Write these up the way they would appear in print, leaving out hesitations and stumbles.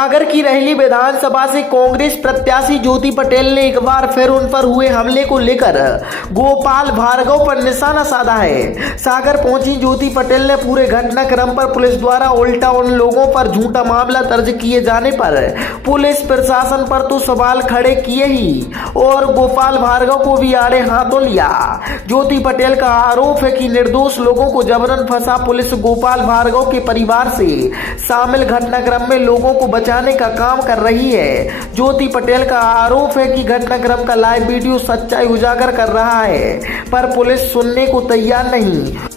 सागर की रहली विधानसभा से कांग्रेस प्रत्याशी ज्योति पटेल ने एक बार फिर उन पर हुए हमले को लेकर गोपाल भार्गव पर निशाना साधा है। सागर पहुंची ज्योति पटेल ने पूरे घटनाक्रम पर पुलिस द्वारा उल्टा उन लोगों पर झूठा मामला दर्ज किए जाने पर पुलिस प्रशासन पर तो सवाल खड़े किए ही और गोपाल भार्गव को भी आड़े हाथों लिया। ज्योति पटेल का आरोप है कि निर्दोष लोगों को जबरन फंसा पुलिस गोपाल भार्गव के परिवार से शामिल घटनाक्रम में लोगों को बचाने का काम कर रही है। ज्योति पटेल का आरोप है कि घटनाक्रम का लाइव वीडियो सच्चाई उजागर कर रहा है, पर पुलिस सुनने को तैयार नहीं।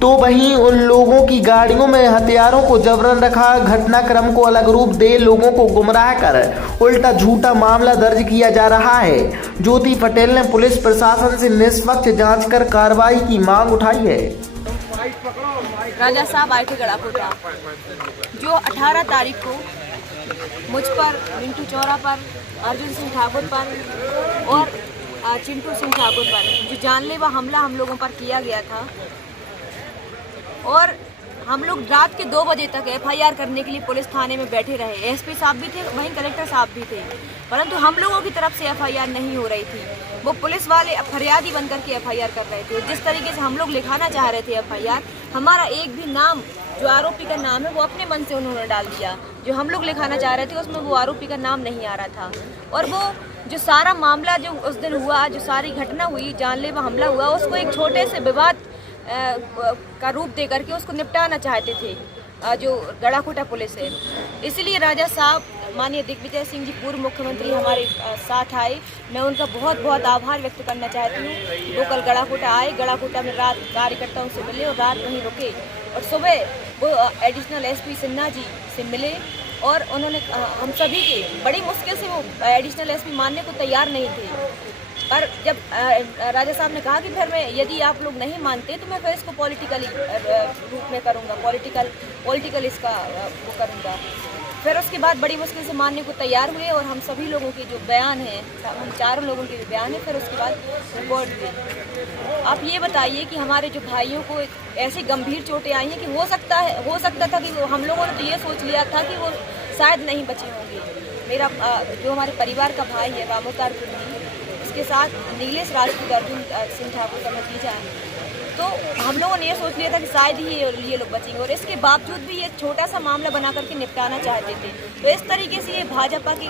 तो वहीं उन लोगों की गाड़ियों में हथियारों को जबरन रखा घटनाक्रम को अलग रूप दे लोगों को गुमराह कर उल्टा झूठा मामला दर्ज किया जा रहा है। ज्योति पटेल ने पुलिस प्रशासन से निष्पक्ष जांच कर कार्रवाई की मांग उठाई है। राजा साहब आए थे गड़ाकोटा, जो 18 तारीख को मुझ पर, मिंटू चौरा पर, अर्जुन सिंह ठाकुर पर और चिंटू सिंह ठाकुर पर जो जानलेवा हमला हम लोगों पर किया गया था। और हम लोग रात के 2 बजे तक FIR करने के लिए पुलिस थाने में बैठे रहे। SP साहब भी थे, वहीं कलेक्टर साहब भी थे, परंतु हम लोगों की तरफ से FIR नहीं हो रही थी। वो पुलिस वाले फरियादी बनकर के FIR कर रहे थे। जिस तरीके से हम लोग लिखाना चाह रहे थे FIR, हमारा एक भी नाम, जो आरोपी का नाम है, वो अपने मन से उन्होंने डाल दिया। जो हम लोग लिखाना चाह रहे थे उसमें वो आरोपी का नाम नहीं आ रहा था। और वो जो सारा मामला जो उस दिन हुआ, जो सारी घटना हुई, जानलेवा हमला हुआ, उसको एक छोटे से विवाद का रूप दे करके उसको निपटाना चाहते थे जो गड़ाकोटा पुलिस है। इसलिए राजा साहब, माननीय दिग्विजय सिंह जी पूर्व मुख्यमंत्री हमारे साथ आए। मैं उनका बहुत बहुत आभार व्यक्त करना चाहती हूँ। वो कल गड़ाकोटा आए, गड़ाकोटा में रात कार्यकर्ताओं से मिले और रात वहीं रुके और सुबह वो एडिशनल SP सिन्हा जी से मिले और उन्होंने हम सभी के बड़ी मुश्किल से वो एडिशनल SP मानने को तैयार नहीं थे। पर जब राजा साहब ने कहा कि फिर मैं, यदि आप लोग नहीं मानते तो मैं फिर इसको पॉलिटिकली रूप में करूँगा, पॉलिटिकल इसका वो करूँगा। फिर उसके बाद बड़ी मुश्किल से मानने को तैयार हुए और हम सभी लोगों के जो बयान हैं, हम चारों लोगों के बयान हैं, फिर उसके बाद रिपोर्ट हुई। आप ये बताइए कि हमारे जो भाइयों को ऐसी गंभीर चोटें आई हैं कि हो सकता था कि वो, हम लोगों ने तो ये सोच लिया था कि वो शायद नहीं बचे होंगे। मेरा जो हमारे परिवार का भाई है रामोतार कुंडी, उसके साथ नीलेश राजपूत, अर्जुन सिंह ठाकुर का भतीजा, तो हम लोगों ने ये सोच लिया था कि शायद ही ये लोग बचेंगे और इसके बावजूद भी ये छोटा सा मामला बना करके निपटाना चाहते थे। तो इस तरीके से ये भाजपा की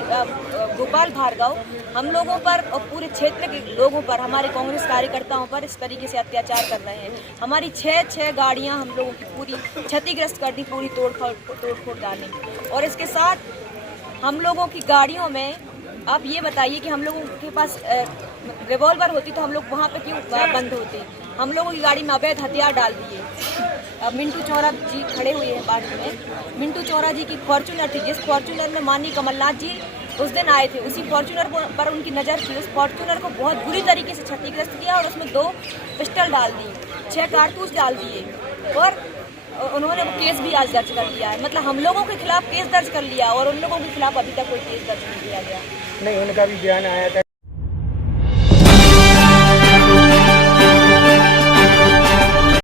गोपाल भार्गव हम लोगों पर और पूरे क्षेत्र के लोगों पर, हमारे कांग्रेस कार्यकर्ताओं पर इस तरीके से अत्याचार कर रहे हैं। हमारी 6 गाड़ियाँ हम लोगों की पूरी क्षतिग्रस्त कर दी, पूरी तोड़ डाली। और इसके साथ हम लोगों की गाड़ियों में, आप ये बताइए कि हम लोगों के पास रिवॉल्वर होती तो हम लोग वहाँ पे क्यों बंद होते। हम लोगों की गाड़ी में अवैध हथियार डाल दिए। मिंटू चौरा जी खड़े हुए हैं बाजू में। मिंटू चौरा जी की फॉर्चूनर थी, जिस फॉर्चूनर में माननीय कमलनाथ जी उस दिन आए थे, उसी फॉर्चूनर पर उनकी नज़र थी। उस फॉर्चूनर को बहुत बुरी तरीके से क्षतिग्रस्त किया और उसमें 2 पिस्टल डाल दी, 6 कारतूस डाल दिए और उन्होंने वो केस भी आज दर्ज कर लिया है। मतलब हम लोगों के खिलाफ केस दर्ज कर लिया और उन लोगों के खिलाफ अभी तक कोई केस दर्ज नहीं किया गया। नहीं, उनका भी बयान आया था।